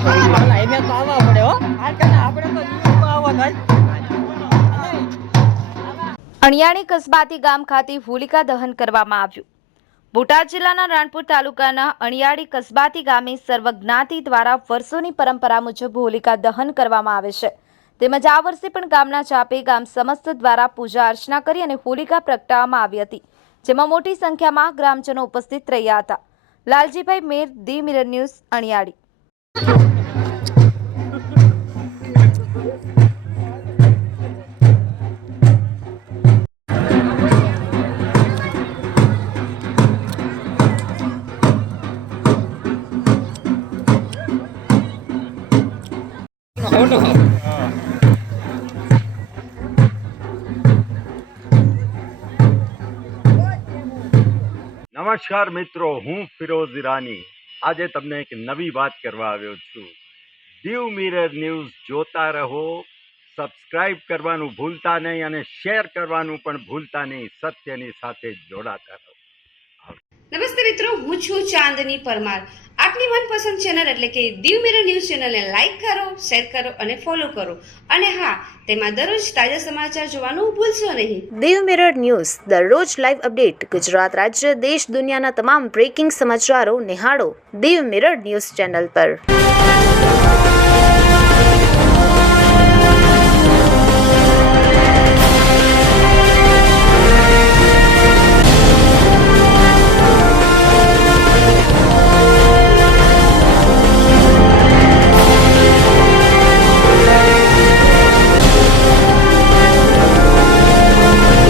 એને તો આવવા પડે હો. આજકાલ આપણે તો ન્યૂઝમાં આવવા થાય. અણિયાળી કસ્બાતી ગામ ખાતે હોલિકા દહન કરવામાં આવ્યું. બોટાદ જિલ્લાના રાણપુર તાલુકાના અણિયાળી કસ્બાતી ગામે સર્વજ્ઞાતિ દ્વારા વર્ષોની પરંપરા મુજબ હોલિકા દહન કરવામાં આવે છે. તેમજ આ વર્ષે પણ ગામના ચાપે ગામ સમસ્ત દ્વારા પૂજા અર્ચના કરી અને હોલિકા પ્રગટાવવામાં આવી હતી, જેમાં મોટી સંખ્યામાં ગ્રામજનો ઉપસ્થિત રહ્યા હતા. લાલજીભાઈ મેર, ધી મિરર ન્યૂઝ, અણિયાળી. નમસ્કાર મિત્રો, હું ફિરોઝ ઈરાની આજે તમને એક નવી વાત કરવા આવ્યો છું. દીવ મિરર ન્યૂઝ જોતા રહો, સબસ્ક્રાઇબ કરવાનું ભૂલતા નહીં અને શેર કરવાનું પણ ભૂલતા નહીં. સત્યની સાથે જોડાતા રહો. નમસ્તે મિત્રો, હું છું ચાંદની પરમાર. આપની મનપસંદ ચેનલ એટલે કે દીવ મિરર ન્યૂઝ ચેનલને લાઈક કરો, શેર કરો અને ફોલો કરો. અને હા, તેમાં દરરોજ તાજા સમાચાર જોવાનું ભૂલશો નહીં. દીવ મિરર ન્યૂઝ દરરોજ લાઈવ અપડેટ ગુજરાત રાજ્ય, દેશ, દુનિયાના તમામ બ્રેકિંગ સમાચારો નિહાળો દીવ મિરર ન્યૂઝ ચેનલ પર.